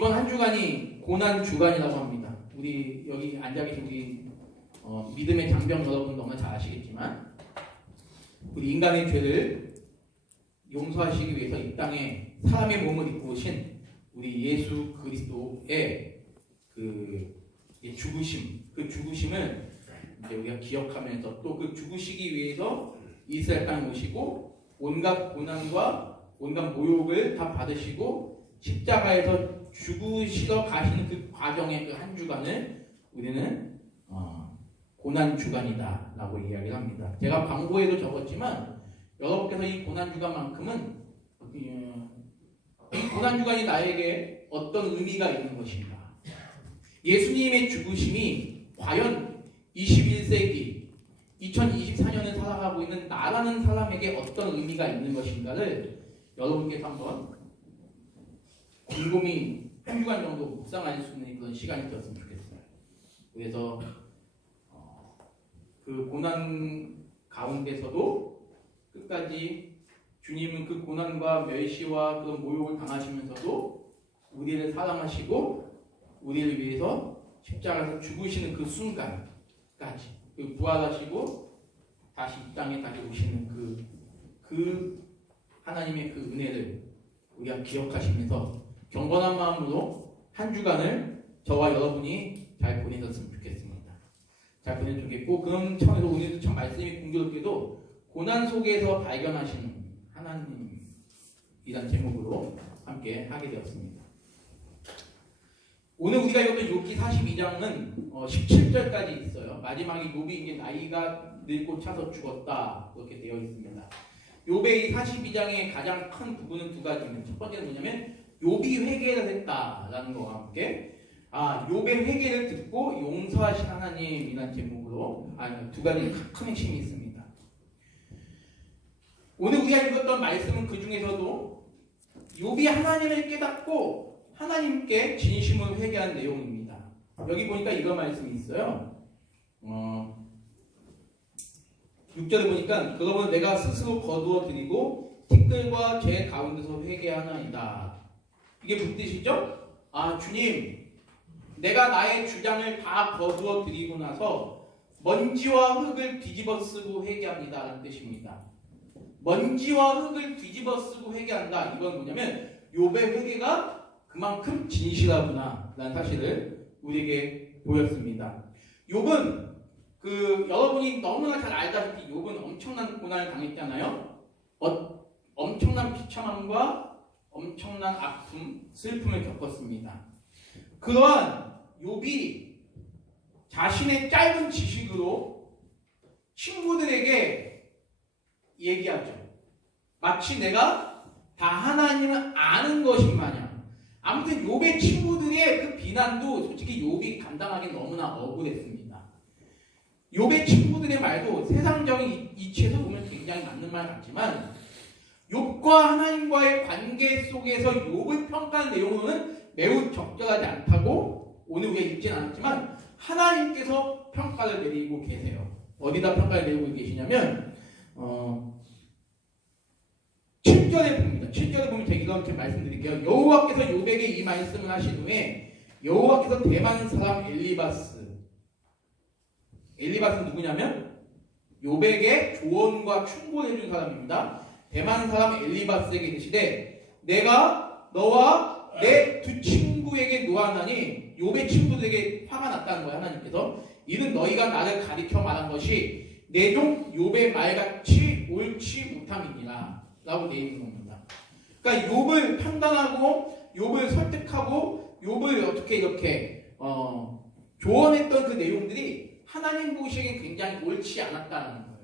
이번 한 주간이 고난 주간이라고 합니다. 우리 여기 앉아 계신 우리 믿음의 장병 여러분 너무나 잘 아시겠지만 우리 인간의 죄를 용서하시기 위해서 이 땅에 사람의 몸을 입고 오신 우리 예수 그리스도의 그 죽으심, 그 죽으심을 이제 우리가 기억하면서 또 그 죽으시기 위해서 이스라엘 땅에 오시고 온갖 고난과 온갖 모욕을 다 받으시고 십자가에서 죽으시러 가시는 그 과정의 그 한 주간을 우리는 고난 주간이다 라고 이야기를 합니다. 제가 광고에도 적었지만 여러분께서 이 고난 주간만큼은 이 고난 주간이 나에게 어떤 의미가 있는 것인가, 예수님의 죽으심이 과연 21세기 2024년을 살아가고 있는 나라는 사람에게 어떤 의미가 있는 것인가를 여러분께서 한번 곰곰이 한 주간 정도 묵상할 수 있는 그런 시간이 되었으면 좋겠어요. 그래서 그 고난 가운데서도 끝까지 주님은 그 고난과 멸시와 그 모욕을 당하시면서도 우리를 사랑하시고 우리를 위해서 십자가에서 죽으시는 그 순간까지 그 부활하시고 다시 이 땅에 다시 오시는 그 하나님의 그 은혜를 우리가 기억하시면서 경건한 마음으로 한 주간을 저와 여러분이 잘 보내셨으면 좋겠습니다. 잘 보내면 좋겠고, 그런 차원에서 오늘도 참 말씀이 공교롭게도 고난 속에서 발견하시는 하나님이란 제목으로 함께 하게 되었습니다. 오늘 우리가 읽었던 욥기 42장은 17절까지 있어요. 마지막에 욥이 이제 나이가 늙고 차서 죽었다 그렇게 되어 있습니다. 욥의 이 42장의 가장 큰 부분은 두 가지입니다. 첫 번째는 뭐냐면 욥이 회개를 했다라는 것과 함께 욥의 회개를 듣고 용서하신 하나님이라는 제목으로 두 가지 큰 핵심이 있습니다. 오늘 우리가 읽었던 말씀은 그 중에서도 욥이 하나님을 깨닫고 하나님께 진심으로 회개한 내용입니다. 여기 보니까 이런 말씀이 있어요. 6절에 보니까 그러면 내가 스스로 거두어 드리고 티끌과 죄 가운데서 회개하나이다. 이게 무슨 뜻이죠? 주님, 내가 나의 주장을 다 거두어 드리고 나서 먼지와 흙을 뒤집어 쓰고 회개합니다 라는 뜻입니다. 먼지와 흙을 뒤집어 쓰고 회개한다. 이건 뭐냐면 욥의 회개가 그만큼 진실하구나 라는 사실을 우리에게 보였습니다. 욥은 여러분이 너무나 잘 알다시피 욥은 엄청난 고난을 당했잖아요. 엄청난 비참함과 엄청난 아픔, 슬픔을 겪었습니다. 그러한 욥이 자신의 짧은 지식으로 친구들에게 얘기하죠. 마치 내가 다 하나님을 아는 것인 마냥. 아무튼 욥의 친구들의 그 비난도 솔직히 욥이 감당하기 너무나 억울했습니다. 욥의 친구들의 말도 세상적인 이치에서 보면 굉장히 맞는 말 같지만 욥과 하나님과의 관계 속에서 욥을 평가하는 내용은 매우 적절하지 않다고 오늘 우리가 읽진 않았지만 하나님께서 평가를 내리고 계세요. 어디다 평가를 내리고 계시냐면 7절에 봅니다. 7절에 보면 제가 이렇게 말씀드릴게요. 여호와께서 욥에게 이 말씀을 하신 후에 여호와께서 대만 사람 엘리바스는 누구냐면 욥에게 조언과 충고를 해준 사람입니다. 대만 사람 엘리바스에게 이르시되 내가 너와 내 두 친구에게 노하나니 욥의 친구들에게 화가 났다는 거예요. 하나님께서 이는 너희가 나를 가리켜 말한 것이 내 종 욥의 말같이 옳지 못함이니라 라고 되어 있는 겁니다. 그러니까 욥을 판단하고 욥을 설득하고 욥을 어떻게 이렇게 조언했던 그 내용들이 하나님 보시기에 굉장히 옳지 않았다는 거예요.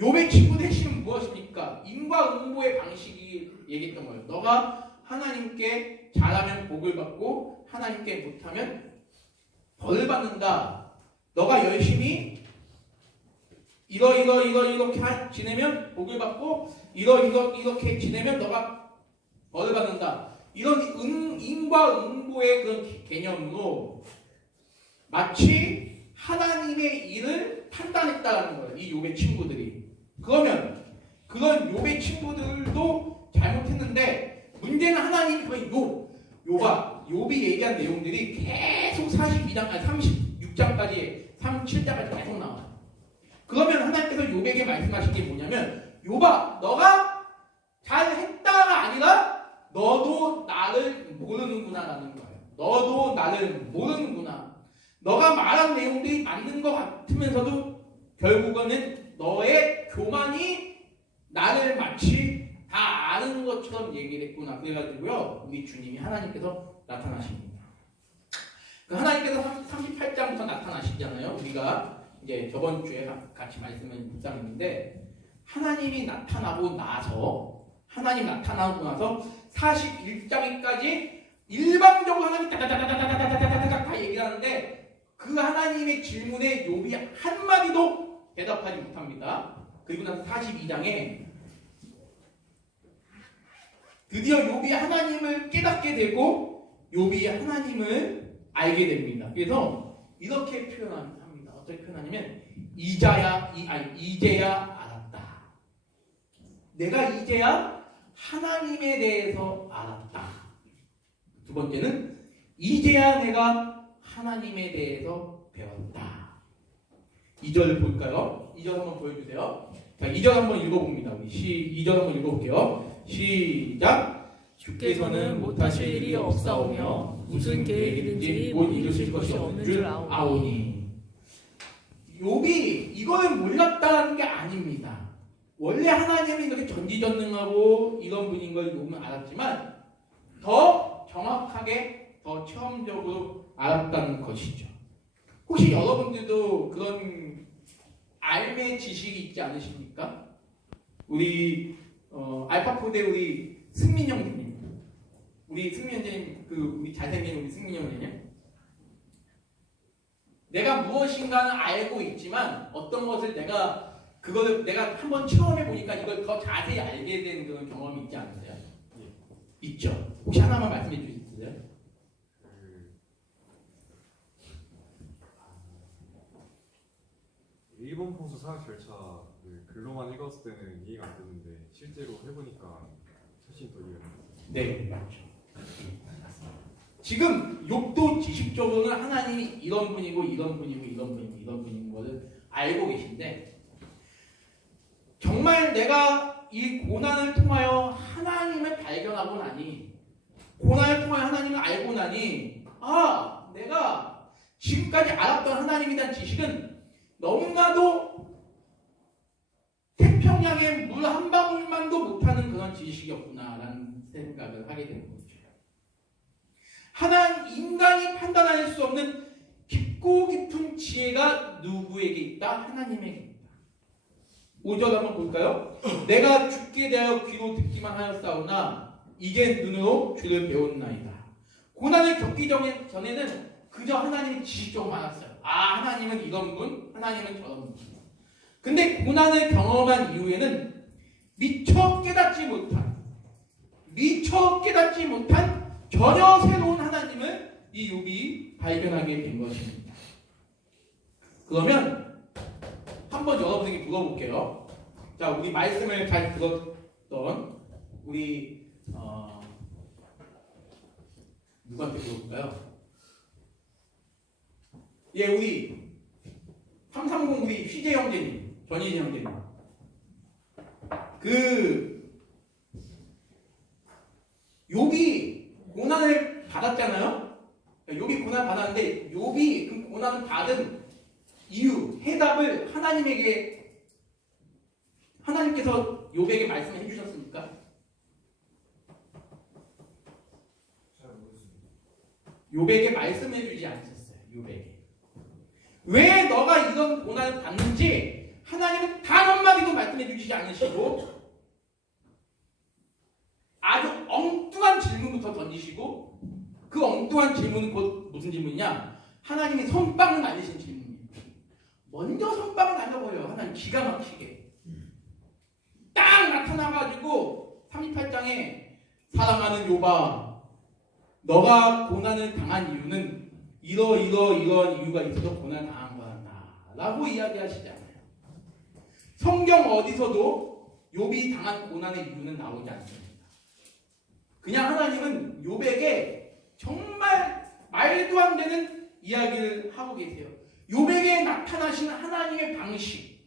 욥의 친구의 핵심은 무엇입니까? 인과응보의 방식이 얘기했던 거예요. 너가 하나님께 잘하면 복을 받고 하나님께 못하면 벌을 받는다. 너가 열심히 이렇게 지내면 복을 받고 이렇게 지내면 너가 벌을 받는다. 이런 인과응보의 그런 개념으로 마치 하나님의 일을 판단했다는 거예요. 이 욥의 친구들이. 그러면 그런 욥의 친구들도 잘못했는데 문제는 하나님이 욥을 욥이 얘기한 내용들이 계속 42장까지 36장까지 37장까지 계속 나와요. 그러면 하나님께서 욥에게 말씀하신 게 뭐냐면 욥아 너가 잘했다가 아니라 너도 나를 모르는구나라는 거예요. 너도 나를 모르는구나. 너가 말한 내용들이 맞는 것 같으면서도 결국은 너의 교만이 나를 마치 다 아는 것처럼 얘기를 했구나. 그래가지고요 우리 주님이 하나님께서 나타나십니다. 그 하나님께서 38장부터 나타나시잖아요. 우리가 이제 저번 주에 같이 말씀을 묵상했는데 하나님이 나타나고 나서 41장까지 일방적으로 하나님이 다다다다다다다다다다다 다 얘기를 하는데 그 하나님의 질문에 욥이 한마디도 대답하지 못합니다. 그리고 나서 42장에 드디어 욥이 하나님을 깨닫게 되고 욥이 하나님을 알게 됩니다. 그래서 이렇게 표현합니다. 어떻게 표현하냐면 이제야 알았다. 내가 이제야 하나님에 대해서 알았다. 두 번째는 이제야 내가 하나님에 대해서 배웠다. 2절 볼까요? 2절 한번 보여주세요. 자, 2절 한번 읽어봅니다. 우리 2절 한번 읽어볼게요. 시작. 주께서는 못하실 일이 없사오며 무슨 계획이든지 못 이루실 것이 없는 줄 아오니. 욥이 이거는 몰랐다는 게 아닙니다. 원래 하나님이 이렇게 전지전능하고 이런 분인 걸 욥은 알았지만 더 정확하게 더 체험적으로 알았다는 것이죠. 혹시 여러분들도 그런 알매 지식이 있지 않으십니까? 우리 알파포대 우리 승민 형제님, 우리 승민 형제님 우리 잘생긴 우리 승민 형제님. 내가 무엇인가는 알고 있지만 어떤 것을 그거를 내가 한번 체험해 보니까 이걸 더 자세히 알게 되는 그런 경험이 있지 않으세요? 네. 있죠. 혹시 하나만 말씀해 주실 수 있어요? 일본 포수 사학 절차를 글로만 읽었을 때는 이해가 안 되는데 실제로 해보니까 훨씬 더 이해가 돼요. 네, 맞죠. 지금 욥도 지식적으로는 하나님이 이런 분이고 이런 분이고 이런 분이고 이런 분인 것을 알고 계신데 정말 내가 이 고난을 통하여 하나님을 발견하고 나니 고난을 통하여 하나님을 알고 나니 내가 지금까지 알았던 하나님에 대한 지식은 너무나도 태평양의 물 한 방울만도 못하는 그런 지식이었구나라는 생각을 하게 되는 거죠. 인간이 판단할 수 없는 깊고 깊은 지혜가 누구에게 있다? 하나님에게 있다. 5절 한번 볼까요? 내가 주께 대하여 귀로 듣기만 하였사오나 이제 눈으로 주를 배웠나이다. 고난을 겪기 전에는 그저 하나님의 지식적으로만 알았어요. 하나님은 이런 분, 하나님은 저런 분. 근데 고난을 경험한 이후에는 미처 깨닫지 못한 전혀 새로운 하나님을 이 욥이 발견하게 된 것입니다. 그러면 한번 여러분에게 물어볼게요. 자, 우리 말씀을 잘 들었던 우리 누구한테 물어볼까요? 예, 우리 330 우리 휘재 형제님, 전희재 형제님. 욥이 고난을 받았잖아요. 욥이 고난 받았는데 욥이 그 고난을 받은 이유, 해답을 하나님께서 욥에게 말씀해 주셨습니까? 잘 모르겠습니다. 욥에게 말씀해 주지 않으셨어요. 욥에게. 왜 너가 이런 고난을 받는지 하나님은 단 한마디도 말씀해 주시지 않으시고 아주 엉뚱한 질문부터 던지시고 그 엉뚱한 질문은 곧 무슨 질문이냐? 하나님이 선빵을 날리신 질문입니다. 먼저 선빵을 날려버려요. 하나님 기가 막히게. 딱 나타나가지고 38장에 사랑하는 욥아 너가 고난을 당한 이유는 이러한 이유가 있어서 고난을 당한 거란다 라고 이야기하시잖아요. 성경 어디서도 욥이 당한 고난의 이유는 나오지 않습니다. 그냥 하나님은 욥에게 정말 말도 안 되는 이야기를 하고 계세요. 욥에게 나타나신 하나님의 방식,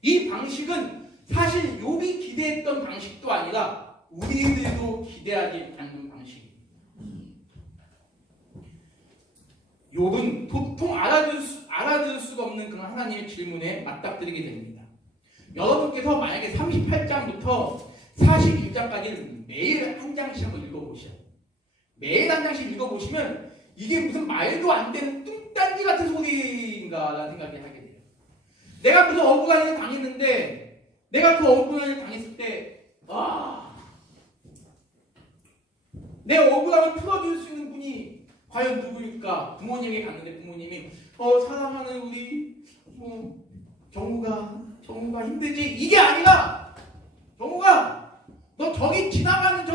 이 방식은 사실 욥이 기대했던 방식도 아니라 우리들도 기대하지 않는 방식입니다. 욥은 도통 알아들을 수가 없는 그런 하나님의 질문에 맞닥뜨리게 됩니다. 여러분께서 만약에 38장부터 41장까지를 매일 한 장씩 한번 읽어보셔요. 매일 한 장씩 읽어보시면 이게 무슨 말도 안 되는 뚱딴지 같은 소리인가라는 생각이 하게 돼요. 내가 무슨 억울한 일을 당했는데, 내가 그 억울한 일을 당했을 때, 내 억울함을 풀어줄 수 있는 분이 과연 누구일까? 부모님이 갔는데 부모님이 사랑하는 우리 정우가 힘들지? 이게 아니라 정우가 너 저기 지나가는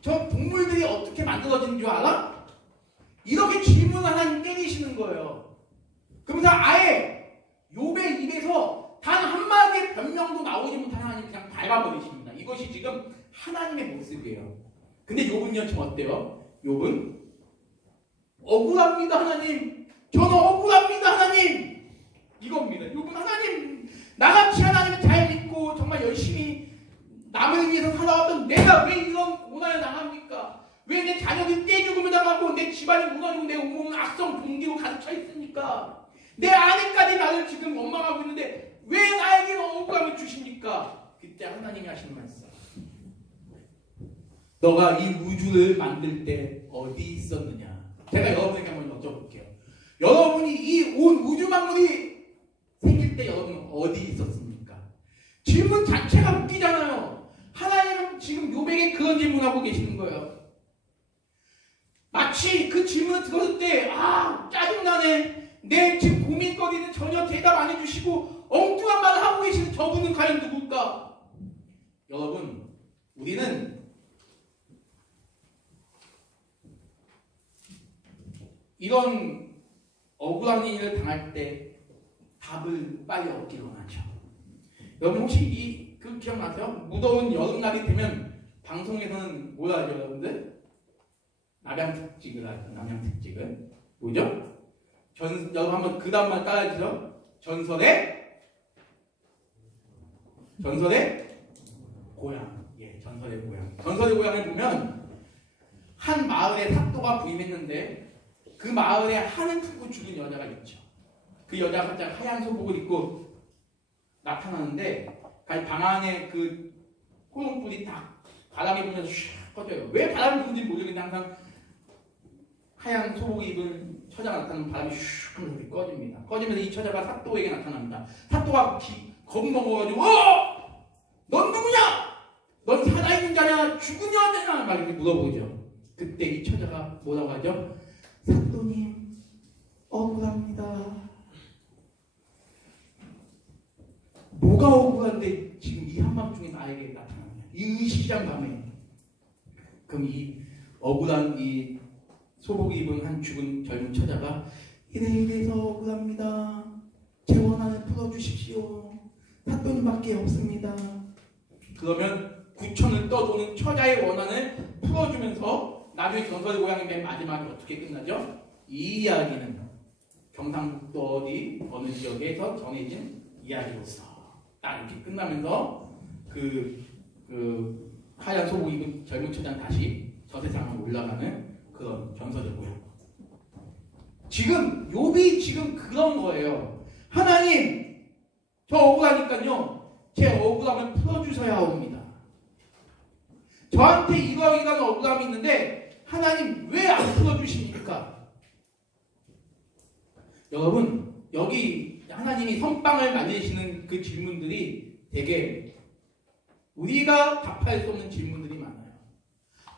저 동물들이 어떻게 만들어지는 줄 알아? 이렇게 질문을 하나님 때리시는 거예요. 그러면서 아예 욥의 입에서 단 한마디의 변명도 나오지 못한 하나님 그냥 밟아버리십니다. 이것이 지금 하나님의 모습이에요. 근데 욥은요 지금 어때요? 욥은 억울합니다 하나님. 저는 억울합니다 하나님. 이겁니다. 욥은 하나님, 나같이 하나님을 잘 믿고 정말 열심히 남을 위해서 살아왔던 내가 왜 이런 고난을 당합니까? 왜 내 자녀들이 떼죽음을 당하고 내 집안이 무너지고 내 온몸은 악성 동기로 가득 차 있습니까? 내 아내까지 나를 지금 원망하고 있는데 왜 나에게는 억울함을 주십니까? 그때 하나님이 하시는 말씀, 너가 이 우주를 만들 때 어디 있었느냐? 제가 여러분에게 한번 여쭤볼게요. 여러분이 이 온 우주 만물이 생길 때 여러분은 어디 있었습니까? 질문 자체가 웃기잖아요. 하나님은 지금 욥에게 그런 질문하고 계시는 거예요. 마치 그 질문을 들었을 때 짜증나네. 내 지금 고민거리는 전혀 대답 안 해주시고 엉뚱한 말을 하고 계시는 저분은 과연 누굴까? 여러분, 우리는 이런 억울한 일을 당할 때 답을 빨리 얻기를 원하죠. 여러분 혹시 그 기억나세요? 무더운 여름날이 되면 방송에서는 뭐라 하죠 여러분들? 남양특집을 하죠. 남양특집을 뭐죠? 여러분 한번 그 다음만 따라해주세요. 전설의 고향. 예, 전설의 고향. 전설의 고향을 보면 한 마을에 삭도가 부임했는데 그 마을에 한을 풀고 죽은 여자가 있죠. 그 여자가 갑자기 하얀 소복을 입고 나타나는데 방 안에 그 호롱불이 딱 바람이 불면서 슉 꺼져요. 왜 바람이 부는지 모르겠는데 항상 하얀 소복 입은 처자가 나타나면 바람이 슉 하면서 꺼집니다. 꺼지면서 이 처자가 삭도에게 나타납니다. 삭도가 겁 먹어가지고 넌 누구냐? 넌 살아있는 자냐? 죽은 자냐? 막 이렇게 물어보죠. 그때 이 처자가 뭐라고 하죠? 삭도님 억울합니다. 뭐가 억울한데 지금 이 한밤중에 나에게 나타나냐? 이 의식시장 밤에. 그럼 이 억울한 이 소복 입은 한 죽은 젊은 처자가 이래서 억울합니다. 제 원한을 풀어주십시오. 삭도님밖에 없습니다. 그러면 구천을 떠도는 처자의 원한을 풀어주면서 나중에 전설의 고향의 맨 마지막에 어떻게 끝나죠? 이 이야기는 경상북도 어느 지역에서 전해진 이야기로서 딱 이렇게 끝나면서 그 하얀 소복 입은 젊은 처자는 다시 저 세상으로 올라가는 그런 전설의 고향. 지금 욥이 지금 그런 거예요. 하나님, 저 억울하니까요, 제 억울함을 풀어주셔야 합니다. 저한테 이러이러한 억울함이 있는데 하나님 왜 안 풀어주십니까? 여러분, 여기 하나님이 선빵을 말리시는 그 질문들이 되게 우리가 답할 수 없는 질문들이 많아요.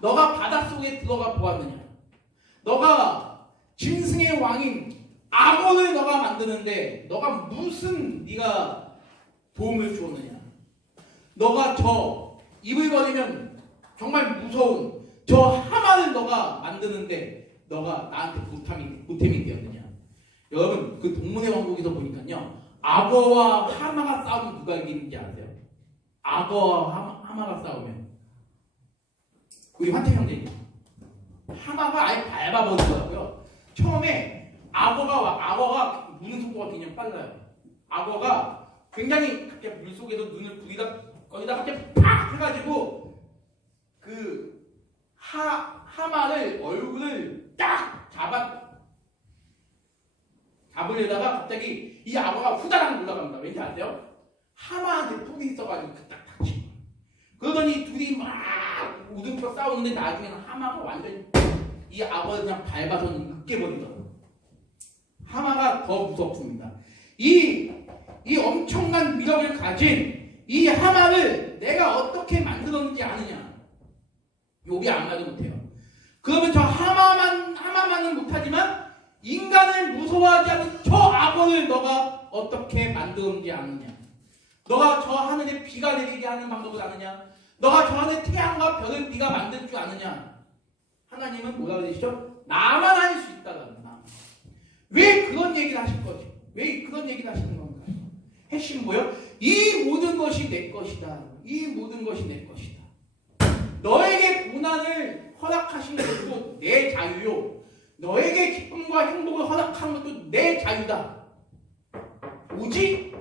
너가 바닷속에 들어가 보았느냐? 너가 짐승의 왕인 악어를 너가 만드는데 너가 무슨 네가 도움을 주었느냐? 너가 저 입을 벌리면 정말 무서운 저 하마를 너가 만드는데 너가 나한테 보탬이 되었느냐? 여러분, 그 동물의 왕국에서 보니까요, 악어와 하마가 싸우면 누가 이기는지 아세요? 악어와 하마가 싸우면 우리 환태 형제님, 하마가 아예 밟아버리더라고요. 처음에 악어가 무는 속도가 굉장히 빨라요. 악어가 굉장히 갑자기 물속에서 눈을 부리다 거기다 갑자기 팍 해가지고 그 하마를 얼굴을 딱 잡으려다가 갑자기 이 악어가 후다닥 올라갑니다. 왠지 아세요? 하마한테 뿔이 있어가지고 딱 닥치고 그러더니 둘이 막 우등뼈 싸우는데 나중에는 하마가 완전히 이 악어를 그냥 밟아서 으깨버리더라고요. 하마가 더 무섭습니다. 이 엄청난 위력을 가진 이 하마를 내가 어떻게 만들었는지 아느냐? 욥이 아무나도 못해요. 그러면 저 하마만은 못하지만 인간을 무서워하지 않는 저 악어를 너가 어떻게 만들었는지 아느냐? 너가 저 하늘에 비가 내리게 하는 방법을 아느냐? 너가 저 하늘에 태양과 별을 네가 만들 줄 아느냐? 하나님은 뭐라 그러시죠? 나만 할 수 있다라는 나. 왜 그런 얘기를 하실 거지? 왜 그런 얘기를 하시는 건가요? 핵심은 뭐예요? 이 모든 것이 내 것이다. 이 모든 것이 내 것이다. 너에게 고난을 허락하신 것도 내 자유요. 너에게 기쁨과 행복을 허락한 것도 내 자유다. 오직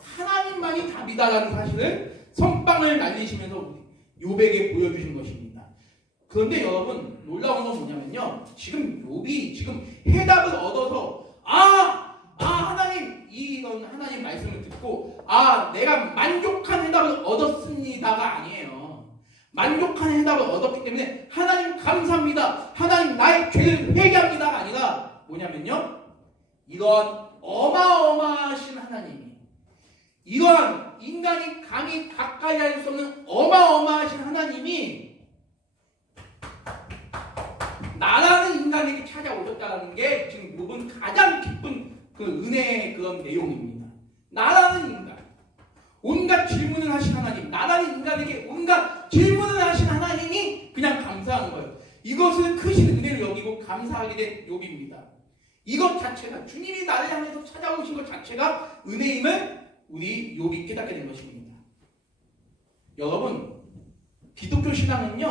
하나님만이 답이다라는 사실을 선빵을 날리시면서 욥에게 보여주신 것입니다. 그런데 여러분 놀라운 건 뭐냐면요. 지금 욥이 지금 해답을 얻어서 하나님 이런 하나님 말씀을 듣고 내가 만족한 해답을 얻었습니다가 아니에요. 만족한 해답을 얻었기 때문에 하나님 감사합니다. 하나님 나의 죄를 회개합니다가 아니라 뭐냐면요. 이런 어마어마하신 하나님이 이러한 인간이 감히 가까이 할 수 없는 어마어마하신 하나님이 나라는 인간에게 찾아오셨다는 게 지금 욥은 가장 기쁜 그 은혜의 그런 내용입니다. 나라는 인간, 온갖 질문을 하신 하나님, 나라는 인간에게 온갖 질문을 하신 하나님이 그냥 감사하는 거예요. 이것을 크신 은혜를 여기고 감사하게 된 욥입니다. 이것 자체가 주님이 나를 향해서 찾아오신 것 자체가 은혜임을 우리 욥이 깨닫게 된 것입니다. 여러분, 기독교 신앙은요,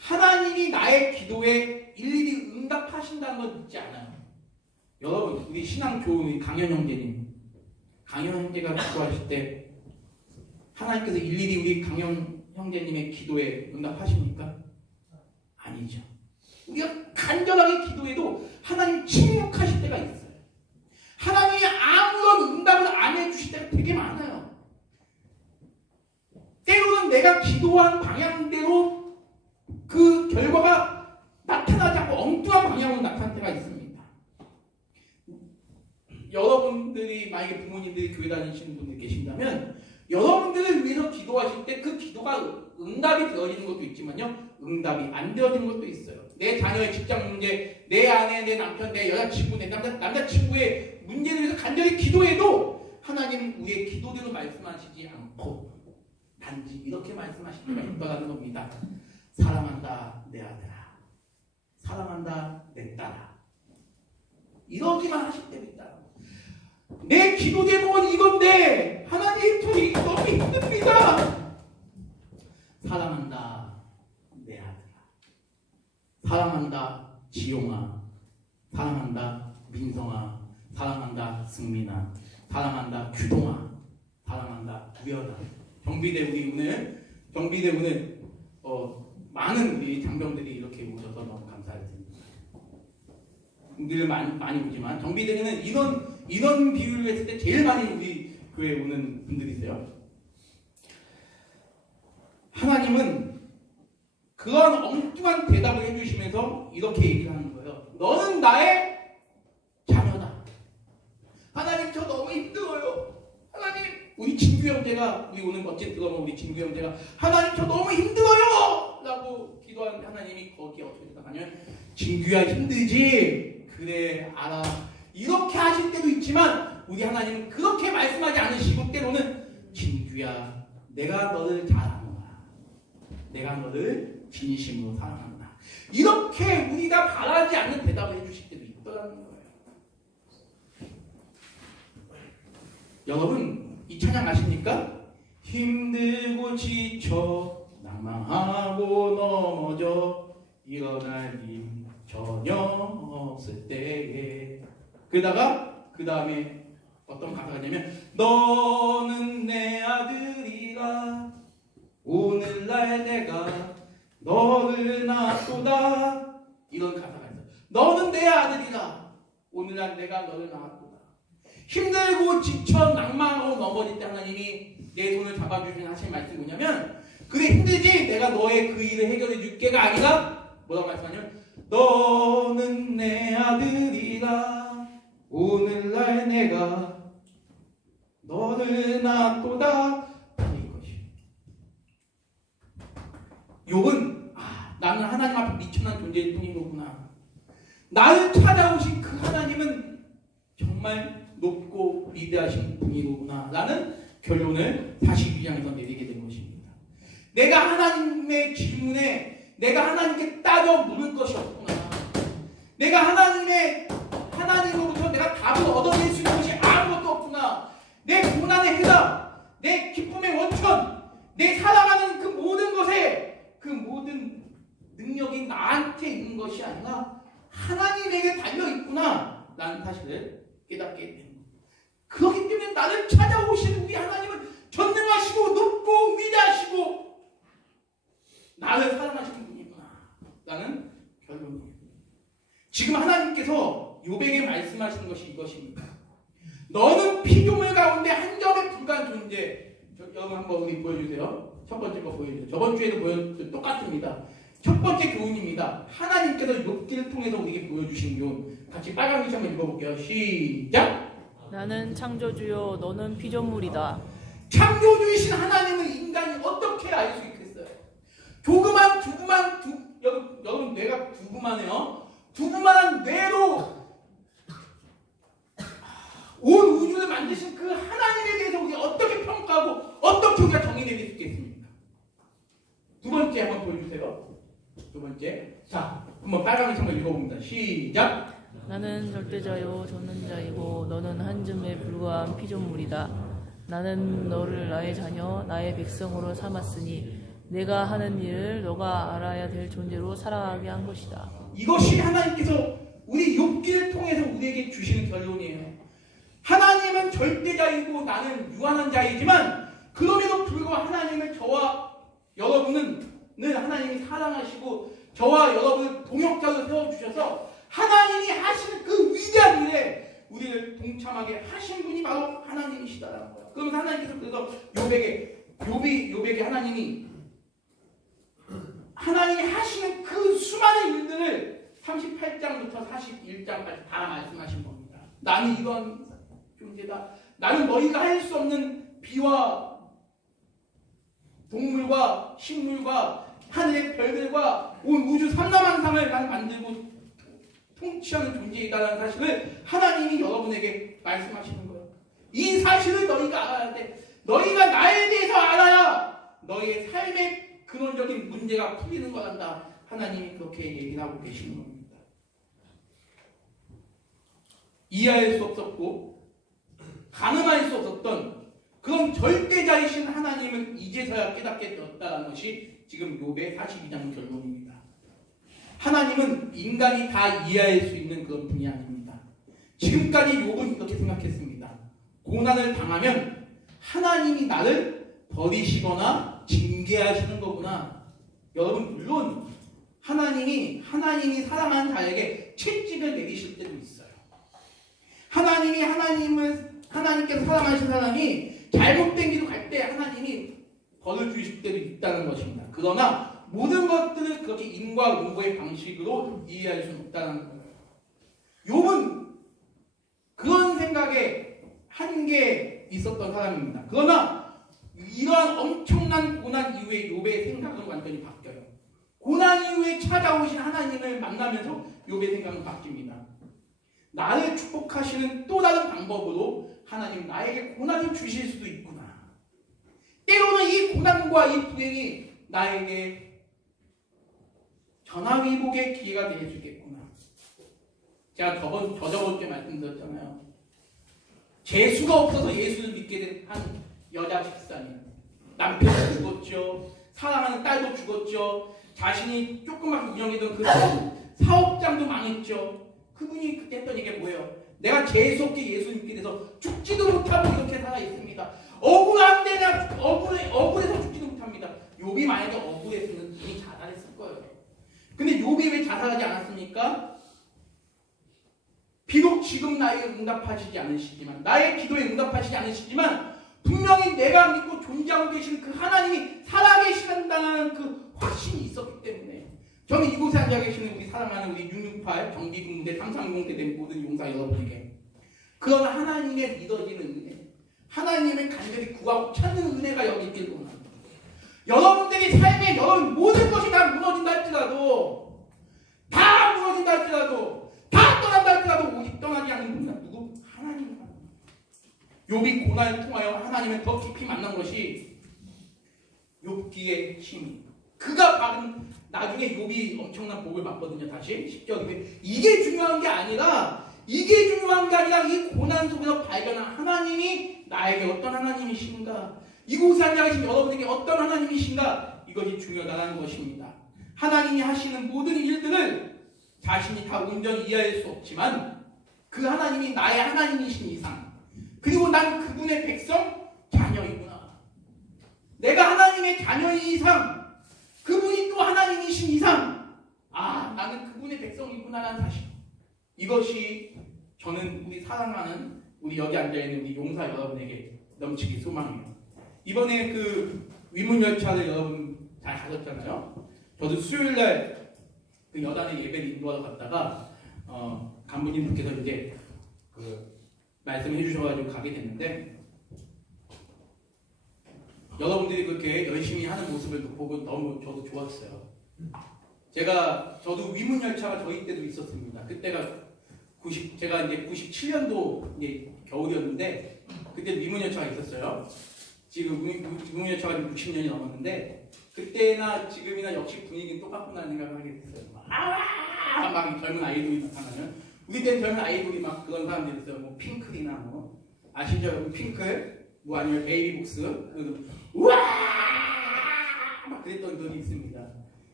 하나님이 나의 기도에 일일이 응답하신다는 걸 믿지 않아요. 여러분, 우리 신앙 교우 강현 형제가 기도하실 때 하나님께서 일일이 우리 강현 형제님의 기도에 응답하십니까? 아니죠. 우리가 간절하게 기도해도 하나님 침묵하실 때가 있어요. 하나님이 아무런 응답을 안 해주실 때가 되게 많아요. 때로는 내가 기도한 방향대로 그 결과가 나타나지 않고 엉뚱한 방향으로 나타날 때가 있습니다. 여러분들이 만약에 부모님들이 교회 다니시는 분들 계신다면 여러분들을 위해서 기도하실 때 그 기도가 응답이 되어지는 것도 있지만요, 응답이 안 되어지는 것도 있어요. 내 자녀의 직장 문제, 내 아내, 내 남편, 내 여자친구, 내 남자친구의 문제를 위해서 간절히 기도해도 하나님은 우리의 기도대로 말씀하시지 않고 단지 이렇게 말씀하실 때가 있다는 겁니다. 사랑한다 내 아들아, 사랑한다 내 딸아. 이러기만 하실 때가 있다. 내 기도 제목은 이건데 하나님 저희 너무 힘듭니다. 사랑한다 내 아들아, 사랑한다 지용아, 사랑한다 민성아, 사랑한다 승민아, 사랑한다 규동아, 사랑한다 우연아. 경비대 오늘 많은 우리 장병들이 이렇게 오셔서 너무 감사를 드립니다. 늘 많이 오지만 경비대는 이런 비유를 했을 때 제일 많이 우리 교회에 오는 분들이세요. 하나님은 그런 엉뚱한 대답을 해주시면서 이렇게 얘기를 하는 거예요. 너는 나의 자녀다. 하나님 저 너무 힘들어요. 하나님, 우리 진규 형제가, 우리 오늘 멋진 드러머 우리 진규 형제가 하나님 저 너무 힘들어요 라고 기도하는 하나님이 거기에 어떻게 대답하냐면 진규야 힘들지? 그래 알아. 이렇게 하실 때도 있지만 우리 하나님은 그렇게 말씀하지 않으시고 때로는 진규야 내가 너를 잘 아노라. 내가 너를 진심으로 사랑한다. 이렇게 우리가 바라지 않는 대답을 해주실 때도 있더라는 거예요. 여러분 이 찬양 아십니까? 힘들고 지쳐 낭망하고 넘어져 일어날 일 전혀 없을 때에. 그러다가 그 다음에 어떤 가사가 있냐면 너는 내 아들이라 오늘날 내가 너를 낳았도다. 이런 가사가 있어요. 너는 내 아들이라 오늘날 내가 너를 낳았도다. 힘들고 지쳐 낭망하고 넘어질 때 하나님이 내 손을 잡아주시는 하신 말씀이 뭐냐면 그래 힘들지? 내가 너의 그 일을 해결해 줄게가 아니라 뭐라고 말씀하냐면 너는 내 아들이라 오늘날 내가 너를 낳았도다. 이것이 욥은 나는 하나님 앞에 미천한 존재일 뿐인 거구나. 나를 찾아오신 그 하나님은 정말 높고 위대하신 분이구나 라는 결론을 42장에서 내리게 된 것입니다. 내가 하나님의 질문에 내가 하나님께 따져 물을 것이 없구나. 내가 하나님으로부터 내가 답을 얻어낼 수 있는 것이 아무것도 없구나. 내 고난의 해답, 내 기쁨의 원천, 내 살아가는 그 모든 것에 그 모든 능력이 나한테 있는 것이 아니라 하나님에게 달려있구나 라는 사실을 깨닫게 됩니다. 그렇기 때문에 나를 찾아오시는 우리 하나님은 전능하시고 높고 위대하시고 나를 사랑하시는 분이구나 라는 결론입니다. 지금 하나님께서 욥에게 말씀하시는 것이 이것입니다. 너는 피조물 가운데 한 점에 불과한 존재. 여러분 한번 우리 보여주세요. 첫 번째 거 보여주세요. 저번 주에도 보여줬죠. 똑같습니다. 첫 번째 교훈입니다. 하나님께서 욥기를 통해서 우리에게 보여주신 교훈. 같이 빨간 글씨 한번 읽어볼게요. 시작! 나는 창조주요 너는 피조물이다. 창조주이신 하나님은 인간이 어떻게 알 수 있겠어요? 여러분 뇌가 두그마네요. 두그마한 뇌로 온 우주를 만드신 그 하나님에 대해서 우리가 어떻게 평가하고 어떻게 우리가 정의내릴 수 있겠습니까? 두 번째 한번 보여주세요. 두 번째. 자, 한번 빨간 글씨 한번 읽어봅니다. 시작! 나는 절대자요 전능자이고 너는 한 점에 불과한 피조물이다. 나는 너를 나의 자녀 나의 백성으로 삼았으니 내가 하는 일을 너가 알아야 될 존재로 살아가게 한 것이다. 이것이 하나님께서 우리 욥기를 통해서 우리에게 주시는 결론이에요. 하나님은 절대자이고 나는 유한한 자이지만 그럼에도 불구하고 하나님은 저와 여러분은 늘 하나님이 사랑하시고 저와 여러분을 동역자로 세워주셔서 하나님이 하시는 그 위대한 일에 우리를 동참하게 하신 분이 바로 하나님이시다라는 거예요. 그러면서 하나님께서 그래서 욥에게 하나님이 하시는 그 수많은 일들을 38장부터 41장까지 다 말씀하신 겁니다. 나는 이런 존재다. 나는 너희가 할 수 없는 비와 동물과 식물과 하늘의 별들과 온 우주 삼라만상을 난 만들고 통치하는 존재이다라는 사실을 하나님이 여러분에게 말씀하시는 거예요. 이 사실을 너희가 알아야 돼. 너희가 나에 대해서 알아야 너희의 삶의 근원적인 문제가 풀리는 거란다. 하나님이 그렇게 얘기를 하고 계시는 겁니다. 이해할 수 없었고 가늠할 수 없었던 그런 절대자이신 하나님은 이제서야 깨닫게 되었다는 것이 지금 욥의 42장 결론입니다. 하나님은 인간이 다 이해할 수 있는 그런 분이 아닙니다. 지금까지 욥은 이렇게 생각했습니다. 고난을 당하면 하나님이 나를 버리시거나 징계하시는 거구나. 여러분 물론 하나님이 사랑하는 자에게 채찍을 내리실 때도 있어요. 하나님께서 사랑하신 사람이 잘못된 길로 갈 때 하나님이 벌을 주실 때도 있다는 것입니다. 그러나 모든 것들을 그렇게 인과 응고의 방식으로 이해할 수는 없다는 거예요. 욥은 그런 생각에 한계 있었던 사람입니다. 그러나 이러한 엄청난 고난 이후에 욥의 생각은 완전히 바뀌어요. 고난 이후에 찾아오신 하나님을 만나면서 욥의 생각은 바뀝니다. 나를 축복하시는 또 다른 방법으로 하나님 나에게 고난을 주실 수도 있구나. 때로는 이 고난과 이 불행이 나에게 전화위복의 기회가 될 수 있겠구나. 제가 저저번 주에 말씀드렸잖아요. 재수가 없어서 예수를 믿게 된 한 여자 집사님. 남편도 죽었죠. 사랑하는 딸도 죽었죠. 자신이 조그맣게 운영했던 그 사업장도 망했죠. 그분이 그때 했던 얘기가 뭐예요? 내가 재수없게 예수 믿게 돼서 죽지도 못하고 이렇게 살아 있습니다. 억울한데 나 억울해서 죽지도 못합니다. 욥이 만약에 억울했으면 이미 자살했을 거예요. 근데 욥이 왜 자살하지 않았습니까? 비록 지금 나에게 응답하시지 않으시지만, 나의 기도에 응답하시지 않으시지만, 분명히 내가 믿고 존재하고 계시는 그 하나님이 살아계신다는 그 확신이 있었기 때문에, 저는 이곳에 앉아 계시는 우리 사랑하는 우리 668 정비군대 330대 된 모든 용사 여러분에게 그런 하나님의 믿어지는 은혜, 하나님의 간절히 구하고 찾는 은혜가 여기 있길 원합니다. 여러분들이 삶의 모든 것이 다 무너진다 할지라도, 다 무너진다 할지라도, 다 떠난다 할지라도 오직 떠나지 않는 분은 누구? 하나님입니다. 욥이 고난을 통하여 하나님을 더 깊이 만난 것이 욥기의 힘이, 그가 받은 나중에 욥이 엄청난 복을 받거든요. 다시 10절에 이게 중요한 게 아니라 이 고난 속에서 발견한 하나님이 나에게 어떤 하나님이신가, 이곳에 앉아 계신 여러분에게 어떤 하나님이신가, 이것이 중요하다는 것입니다. 하나님이 하시는 모든 일들을 자신이 다 온전히 이해할 수 없지만 그 하나님이 나의 하나님이신 이상, 그리고 난 그분의 백성 자녀이구나, 내가 하나님의 자녀인 이상, 그분이 또 하나님이신 이상, 나는 그분의 백성이구나라는 사실, 이것이 저는 우리 사랑하는 우리 여기 앉아있는 우리 용사 여러분에게 넘치기 소망해요. 이번에 그 위문열차를 여러분 잘 가셨잖아요. 저도 수요일날 그 여단의 예배를 인도하러 갔다가 간부님께서 이제 그 말씀해 주셔가지고 가게 됐는데, 여러분들이 그렇게 열심히 하는 모습을 보고 너무 저도 좋았어요. 저도 위문열차가 저희 때도 있었습니다. 그때가 제가 이제 97년도 이제 겨울이었는데, 그때 위문열차가 있었어요. 지금 위문열차가 60년이 넘었는데, 그때나 지금이나 역시 분위기는 똑같구나 생각을 하게 됐어요. 막 젊은 아이돌이 나타나면, 우리 때는 젊은 아이돌이 막 그런 사람들이 있어요. 뭐 핑클이나 뭐 아시죠 여러분? 핑클, 뭐 아니면 베이비복스, 우와 막 그랬던 적이 있습니다.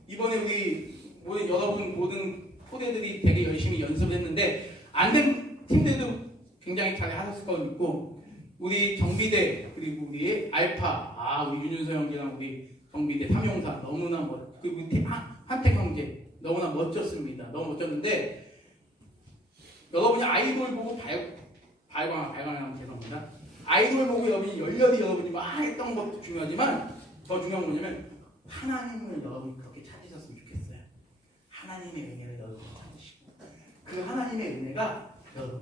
이번에 우리 여러분 모든 후대들이 되게 열심히 연습을 했는데 안 된 팀들도 굉장히 잘 하셨을 거 있고, 우리 정비대 그리고 우리 알파, 우리 윤윤서 형제랑 우리 정비대 탐용사 너무나 그리고 한택 형제 너무나 멋졌습니다. 너무 멋졌는데, 여러분이 아이돌 보고 발광하면 죄송합니다. 아이돌 보고 여러분이 막 했던 것도 중요하지만 더 중요한 건 뭐냐면 하나님을 여러분이 그렇게 찾으셨으면 좋겠어요. 하나님의 은혜를 여러분이 찾으시고 그 하나님의 은혜가 여러분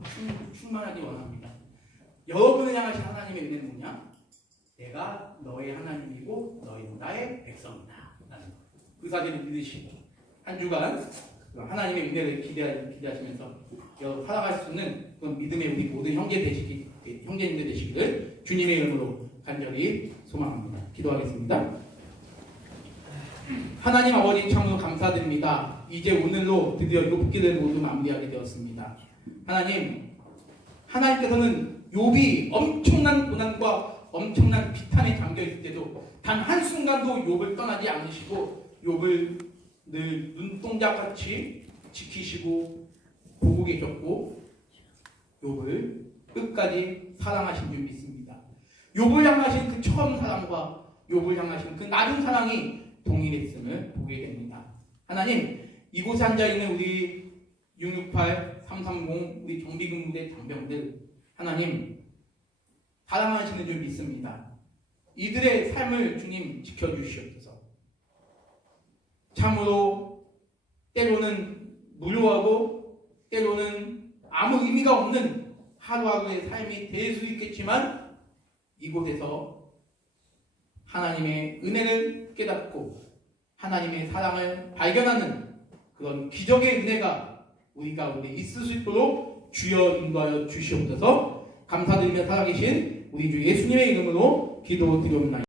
충만하기 원합니다. 여러분을 향하신 하나님의 은혜는 뭐냐? 내가 너의 하나님이고 너희는 나의 백성이다 라는 거. 그 사실을 믿으시고 한 주간 하나님의 은혜를 기대하시면서 여러분 살아갈 수 있는 그런 믿음의 우리 모든 형제님들 되시기를 주님의 이름으로 간절히 소망합니다. 기도하겠습니다. 하나님 아버지 참으로 감사드립니다. 이제 오늘로 드디어 욥기를 모두 마무리하게 되었습니다. 하나님께서는 욥이 엄청난 고난과 엄청난 비탄에 잠겨 있을 때도 단 한순간도 욥을 떠나지 않으시고 욥을 늘 눈동자같이 지키시고 보고 계셨고 욥을 끝까지 사랑하신 줄 믿습니다. 욥을 향하신 그 처음 사랑과 욥을 향하신 그 낮은 사랑이 동일했음을 보게 됩니다. 하나님, 이곳에 앉아있는 우리 668, 330 우리 정비근무대 장병들, 하나님 사랑하시는 줄 믿습니다. 이들의 삶을 주님 지켜주시옵소서. 참으로 때로는 무료하고 때로는 아무 의미가 없는 하루하루의 삶이 될 수 있겠지만, 이곳에서 하나님의 은혜를 깨닫고 하나님의 사랑을 발견하는 그런 기적의 은혜가 우리 가운데 있을 수 있도록 주여 인도하여 주시옵소서. 감사드리며 살아계신 우리 주 예수님의 이름으로 기도드리옵나이다.